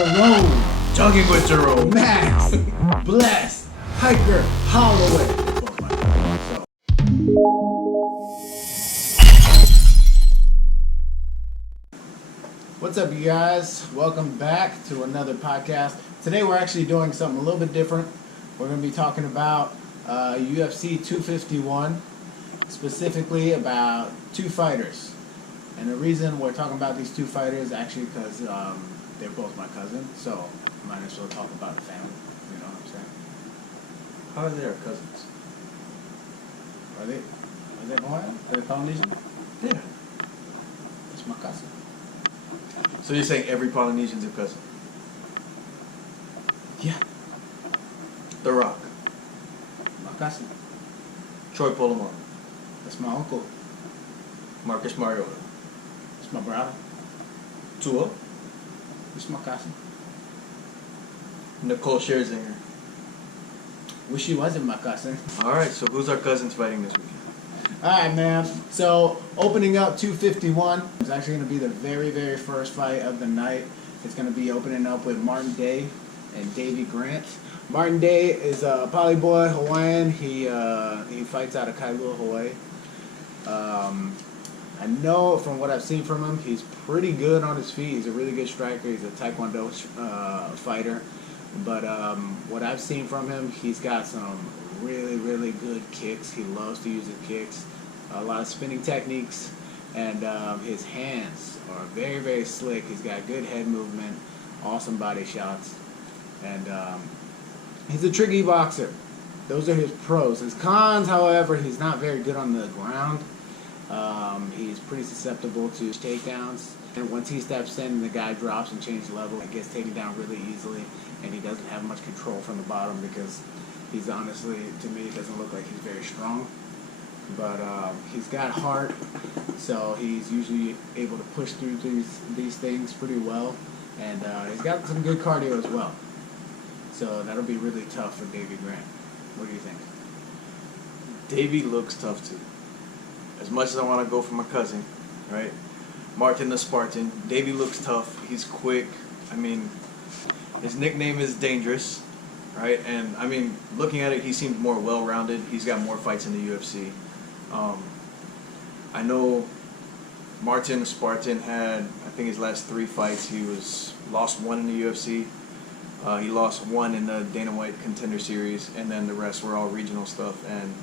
Jerome, Jogging with Jerome, Max, Bless, Hiker, Holloway. What's up, you guys? Welcome back to another podcast. Today we're actually doing something a little bit different. We're going to be talking about UFC 251, specifically about two fighters. And the reason we're talking about these two fighters is actually because they're both my cousin, so I might as well talk about the family. You know what I'm saying? How are they our cousins? Are they Hawaiian? Are they Polynesian? Yeah. It's my cousin. So you're saying every Polynesian's a cousin? Yeah, The Rock, my cousin. Troy Polamalu, That's my uncle. Marcus Mariota, It's my brother. Tua, It's my cousin. Nicole Scherzinger. Wish he wasn't my cousin. All right, so who's our cousins fighting this weekend? Alright, man. So, opening up 251 is actually going to be the very, very first fight of the night. It's going to be opening up with Martin Day and Davey Grant. Martin Day is a poly boy, Hawaiian. He fights out of Kailua, Hawaii. I know from what I've seen from him, he's pretty good on his feet. He's a really good striker. He's a Taekwondo fighter. But what I've seen from him, he's got some really, really good kicks. He loves to use his kicks. A lot of spinning techniques. And his hands are very, very slick. He's got good head movement, awesome body shots. And he's a tricky boxer. Those are his pros. His cons, however, he's not very good on the ground. He's pretty susceptible to takedowns. And once he steps in, the guy drops and changes level. He gets taken down really easily. And he doesn't have much control from the bottom because he's honestly, to me, it doesn't look like he's very strong. But he's got heart, so he's usually able to push through these things pretty well. And he's got some good cardio as well. So that'll be really tough for Davey Grant. What do you think? Davey looks tough too. As much as I want to go for my cousin, right? Martin the Spartan. Davey looks tough. He's quick. I mean, his nickname is Dangerous, right? And I mean, looking at it, he seems more well-rounded. He's got more fights in the UFC. I know Martin Spartan had, I think his last 3 fights, he lost 1 in the UFC. He lost 1 in the Dana White Contender Series, and then the rest were all regional stuff. And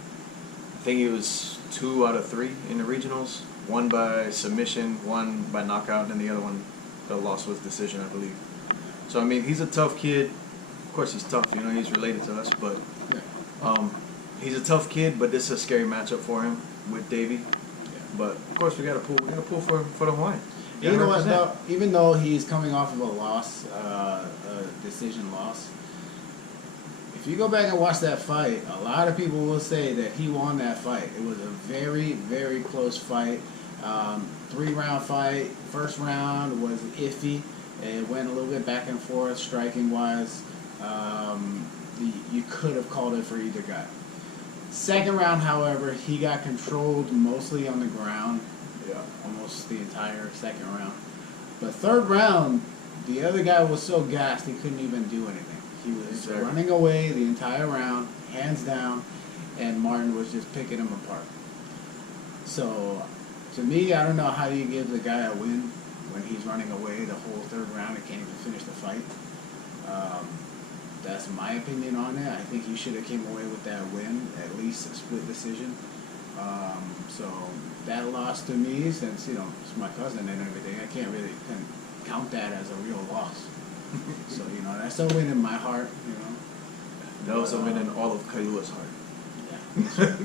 I think he was 2 out of 3 in the regionals. 1 by submission, 1 by knockout, and the other one, the loss was decision, I believe. So I mean, he's a tough kid. Of course, he's tough. You know, he's related to us, but he's a tough kid. But this is a scary matchup for him with Davey. Yeah. But of course, we got to pull. We got to pull for the Hawaiian. You know what? Though, even though he's coming off of a loss, a decision loss, if you go back and watch that fight, a lot of people will say that he won that fight. It was a very, very close fight. 3-round fight. First round was iffy. It went a little bit back and forth, striking-wise. You could have called it for either guy. Second round, however, he got controlled mostly on the ground. Yeah, almost the entire second round. But third round, the other guy was so gassed he couldn't even do anything. He was running away the entire round, hands down, and Martin was just picking him apart. So, to me, I don't know how you give the guy a win when he's running away the whole third round and can't even finish the fight. That's my opinion on it. I think he should have came away with that win, at least a split decision. So that loss to me, since it's my cousin and everything, I can't really count that as a real loss. So that's a win in my heart. That was a win in all of Kaiua's heart.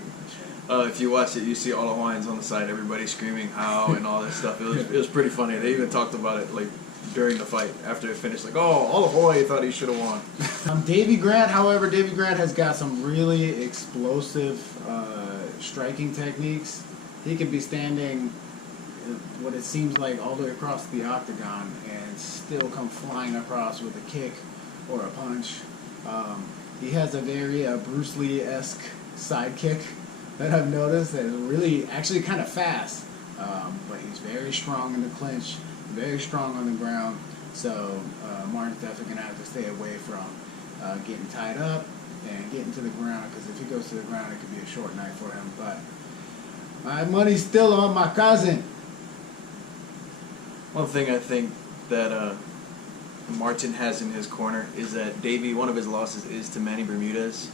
Yeah. If you watch it, you see all the Hawaiians on the side, everybody screaming how and all that stuff. It was pretty funny. They even talked about it like during the fight after it finished. Like, all of Hawaii thought he should have won. Davey Grant, however, has got some really explosive striking techniques. He could be standing what it seems like all the way across the octagon and still come flying across with a kick or a punch. He has a very Bruce Lee-esque side kick that I've noticed that is really actually kind of fast. But he's very strong in the clinch, very strong on the ground, So Martin's definitely going to have to stay away from getting tied up and getting to the ground, because if he goes to the ground, it could be a short night for him. But my money's still on my cousin. One thing I think that Martin has in his corner is that Davey, one of his losses is to Manny Bermudez,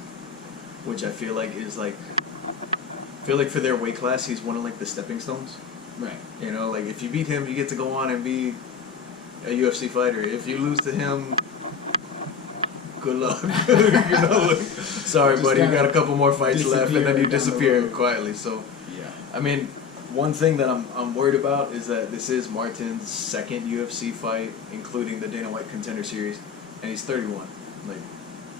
which I feel like is like, for their weight class, he's one of like the stepping stones. Right. You know, like if you beat him, you get to go on and be a UFC fighter. If you lose to him, good luck. You know, like, sorry, Just buddy, you got a couple more fights left, and then you down the disappear road. quietly. So, Yeah. I mean, one thing that I'm worried about is that this is Martin's second UFC fight, including the Dana White Contender Series, and he's 31. Like,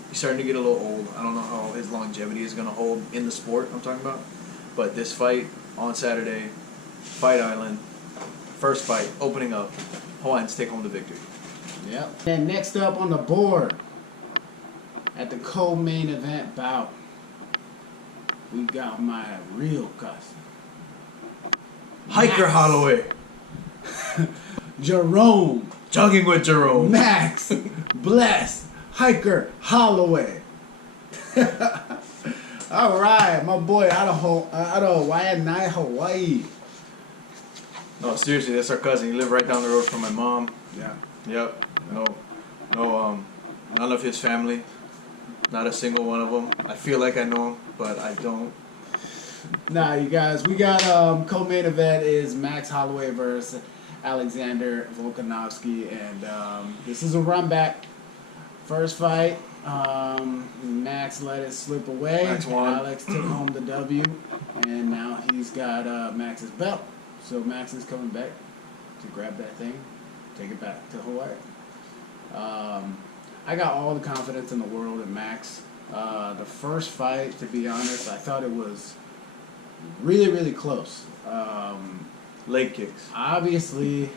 he's starting to get a little old. I don't know how his longevity is going to hold in the sport I'm talking about. But this fight on Saturday, Fight Island, first fight, opening up, Hawaiians take home the victory. Yep. And next up on the board, at the co-main event bout, we got my real cousin, Hiker Max. Holloway, Jerome, jogging with Jerome. Max, Bless, Hiker Holloway. All right, my boy out of Hawaiian Islands, Hawaii. No, seriously, that's our cousin. He lived right down the road from my mom. Yeah. Yep. None of his family. Not a single one of them. I feel like I know him, but I don't. Nah, you guys, we got co-main event is Max Holloway versus Alexander Volkanovski, and this is a run back. First fight, Max let it slip away. Max won. Alex took home the W, and now he's got Max's belt. So Max is coming back to grab that thing, take it back to Hawaii. I got all the confidence in the world in Max. The first fight, to be honest, I thought it was really, really close. Leg kicks. Obviously,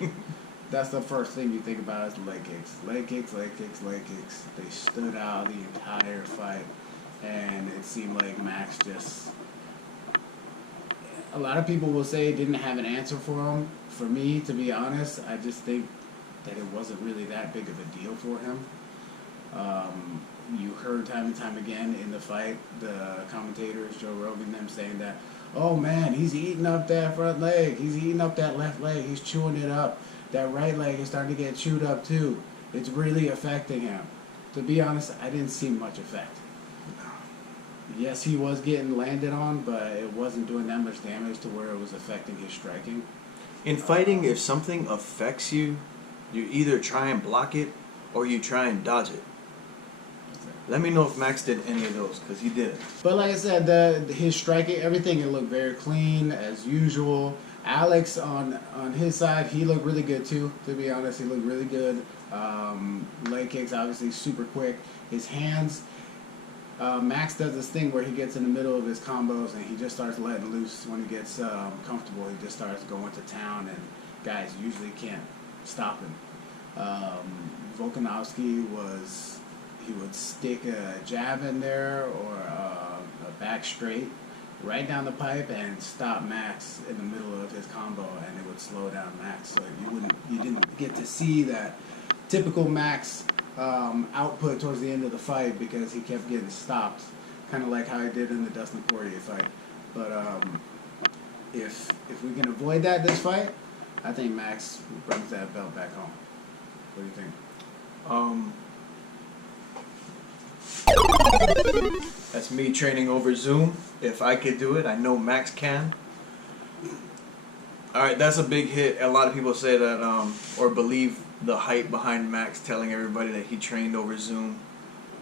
that's the first thing you think about is leg kicks. Leg kicks, leg kicks, leg kicks. They stood out the entire fight, and it seemed like Max just... A lot of people will say didn't have an answer for him. For me, to be honest, I just think that it wasn't really that big of a deal for him. You heard time and time again in the fight, the commentators, Joe Rogan, them saying that, oh man, he's eating up that front leg. He's eating up that left leg. He's chewing it up. That right leg is starting to get chewed up too. It's really affecting him. To be honest, I didn't see much effect. Yes, he was getting landed on, but it wasn't doing that much damage to where it was affecting his striking. In fighting, if something affects you, you either try and block it or you try and dodge it. Let me know if Max did any of those, because he did. But like I said, his striking, everything, it looked very clean as usual. Alex, on his side, he looked really good too, to be honest. He looked really good. Leg kicks, obviously, super quick. His hands... Max does this thing where he gets in the middle of his combos and he just starts letting loose. When he gets comfortable, he just starts going to town, and guys usually can't stop him. Volkanovski he would stick a jab in there or a back straight right down the pipe and stop Max in the middle of his combo, and it would slow down Max. So you didn't get to see that typical Max output towards the end of the fight because he kept getting stopped, kind of like how he did in the Dustin Poirier fight. But if we can avoid that this fight, I think Max brings that belt back home. What do you think? That's me training over Zoom. If I could do it, I know Max can. All right, that's a big hit. A lot of people say that or believe the hype behind Max telling everybody that he trained over Zoom.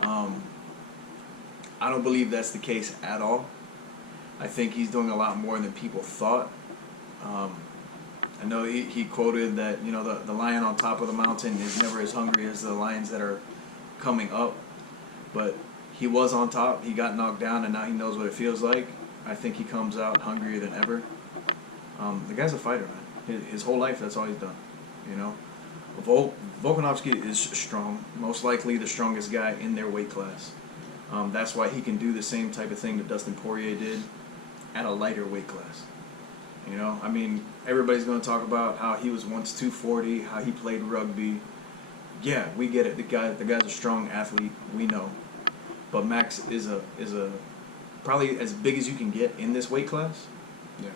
I don't believe that's the case at all. I think he's doing a lot more than people thought. I know he quoted that, you know, the lion on top of the mountain is never as hungry as the lions that are coming up. But he was on top, he got knocked down, and now he knows what it feels like. I think he comes out hungrier than ever. The guy's a fighter, man. His whole life, that's all he's done, you know. Volkanovski is strong, most likely the strongest guy in their weight class. That's why he can do the same type of thing that Dustin Poirier did at a lighter weight class. You know, I mean, everybody's going to talk about how he was once 240, how he played rugby. yeah, we get it. The guy's a strong athlete. We know, but Max is a probably as big as you can get in this weight class. Yeah.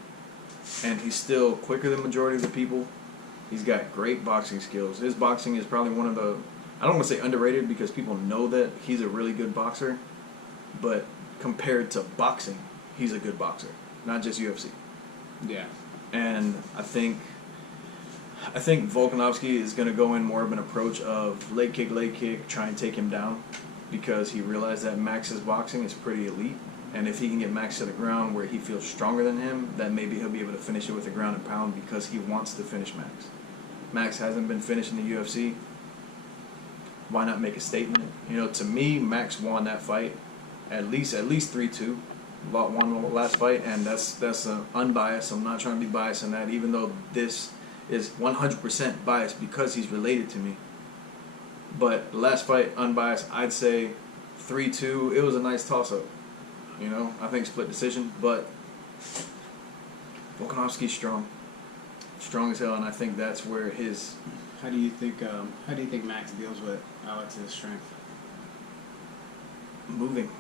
And he's still quicker than majority of the people. He's got great boxing skills. His boxing is probably one of the, I don't want to say underrated because people know that he's a really good boxer, but compared to boxing, he's a good boxer, not just UFC. Yeah. And I think Volkanovski is going to go in more of an approach of leg kick, try and take him down, because he realized that Max's boxing is pretty elite. And if he can get Max to the ground where he feels stronger than him, then maybe he'll be able to finish it with a ground and pound because he wants to finish Max. Max hasn't been finished in the UFC. Why not make a statement? You know, to me, Max won that fight at least 3-2. Won the last fight, and that's unbiased. I'm not trying to be biased in that, even though this is 100% biased because he's related to me. But the last fight, unbiased, I'd say 3-2. It was a nice toss-up. You know, I think split decision, but Volkanovski's strong as hell, and I think that's where his. How do you think Max deals with Alex's strength? Moving,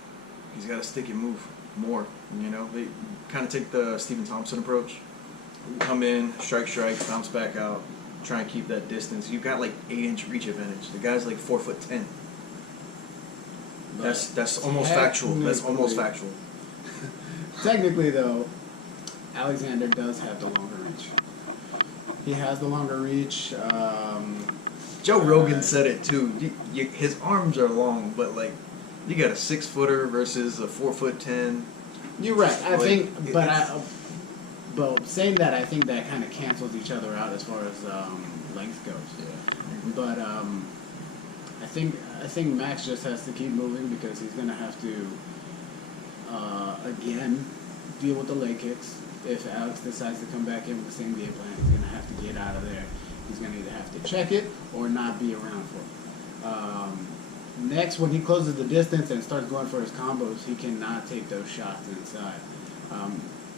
he's got to stick and move more. You know, they kind of take the Stephen Thompson approach. Come in, strike, bounce back out, try and keep that distance. You've got like 8-inch reach advantage. The guy's like 4'10". That's almost factual. That's almost factual. Technically, though, Alexander does have the longer reach. He has the longer reach. Joe Rogan said it too. His arms are long, but like you got a 6-footer versus a 4'10". You're right. But saying that, I think that kind of cancels each other out as far as length goes. Yeah. But I think Max just has to keep moving because he's gonna have to again deal with the leg kicks. If Alex decides to come back in with the same game plan, he's gonna have to get out of there. He's gonna either have to check it or not be around for it. Next, when he closes the distance and starts going for his combos, he cannot take those shots inside.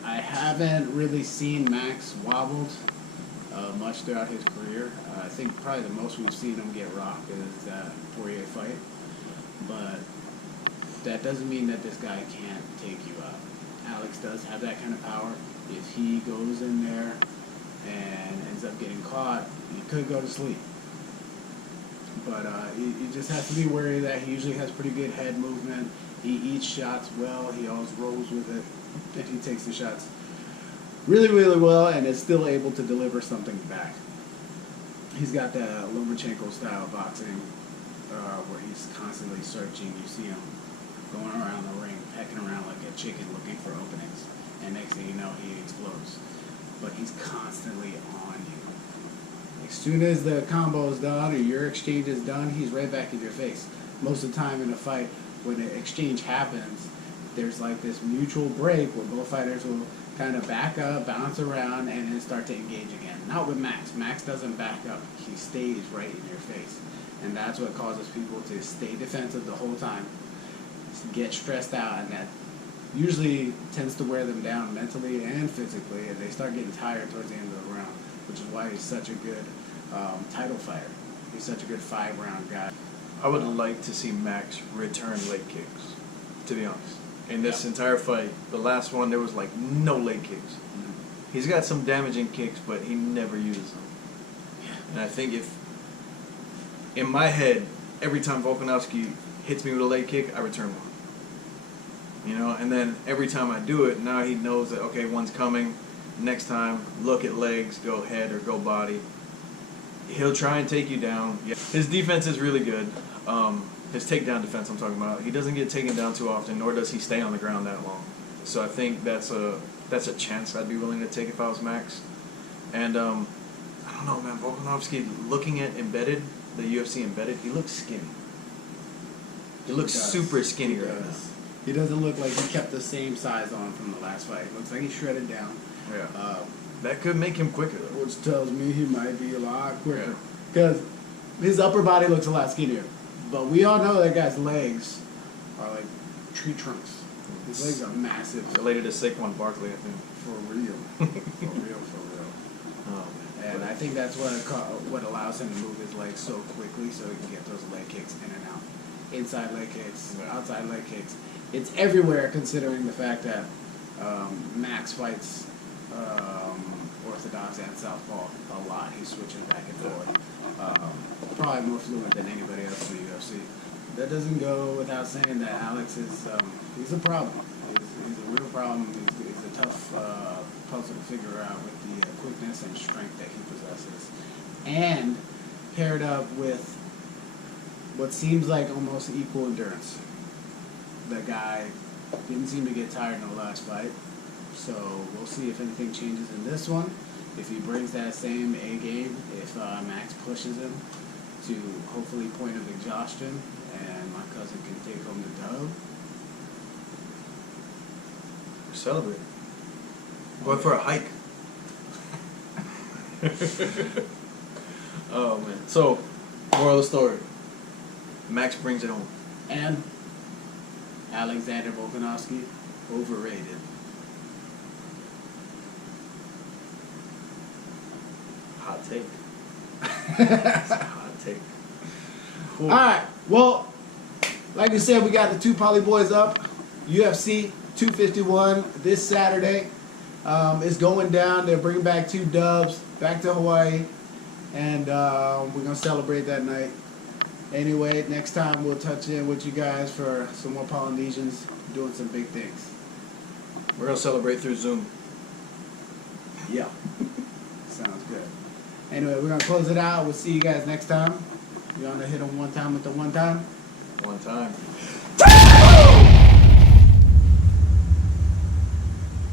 I haven't really seen Max wobbled much throughout his career. I think probably the most we've seen him get rocked is that Poirier fight. But that doesn't mean that this guy can't take you out. Alex does have that kind of power. If he goes in there and ends up getting caught, he could go to sleep. But he just has to be wary that he usually has pretty good head movement. He eats shots well. He always rolls with it. And he takes the shots really, really well and is still able to deliver something back. He's got that Lomachenko style boxing where he's constantly searching. You see him going around the ring, pecking around like a chicken looking for openings. And next thing you know, he explodes. But he's constantly on you. As soon as the combo is done or your exchange is done, he's right back in your face. Most of the time in a fight, when the exchange happens, there's like this mutual break where both fighters will kind of back up, bounce around, and then start to engage again. Not with Max. Max doesn't back up. He stays right in your face. And that's what causes people to stay defensive the whole time, get stressed out, and that usually tends to wear them down mentally and physically, and they start getting tired towards the end of the round, which is why he's such a good title fighter. He's such a good 5-round guy. I would like to see Max return leg kicks, to be honest. In this entire fight, the last one, there was like no leg kicks. Mm-hmm. He's got some damaging kicks, but he never uses them. Yeah. And I think if, in my head, every time Volkanovski hits me with a leg kick, I return one. You know, and then every time I do it, now he knows that, okay, one's coming. Next time, look at legs, go head or go body. He'll try and take you down. Yeah. His defense is really good. His takedown defense I'm talking about. He doesn't get taken down too often, nor does he stay on the ground that long. So I think that's a chance I'd be willing to take if I was Max. And I don't know, man. Volkanovski, looking at Embedded, the UFC Embedded, he looks skinny. He looks super skinny right now. He doesn't look like he kept the same size on from the last fight. Looks like he shredded down. Yeah. That could make him quicker, though. Which tells me he might be a lot quicker. Because his upper body looks a lot skinnier. But we all know that guy's legs are like tree trunks. His legs are massive. Related to Saquon Barkley, I think. For real. For real. Oh, man. And I think that's what allows him to move his legs so quickly, so he can get those leg kicks in and out. Inside leg kicks, Right. outside leg kicks. It's everywhere, considering the fact that Max fights orthodox and southpaw a lot. He's switching back and forth. Probably more fluent than anybody else in the UFC. That doesn't go without saying that Alex is he's a problem. He's a real problem. He's a tough puzzle to figure out with the quickness and strength that he possesses, and paired up with what seems like almost equal endurance. The guy didn't seem to get tired in the last fight, so we'll see if anything changes in this one. If he brings that same A game, if Max pushes him to hopefully point of exhaustion, and my cousin can take home the dub. Celebrate. Going for a hike. Oh man. So, moral of the story. Max brings it home. And Alexander Volkanovski, overrated. Hot take. That's a hot take. Cool. Alright, well, like I said, we got the two Poly Boys up. UFC 251 this Saturday. It's going down. They're bringing back 2 dubs back to Hawaii. And we're going to celebrate that night. Anyway, next time we'll touch in with you guys for some more Polynesians doing some big things. We're gonna celebrate through Zoom. Yeah. Sounds good. Anyway, we're going to close it out. We'll see you guys next time. You want to hit them one time with the one time? One time.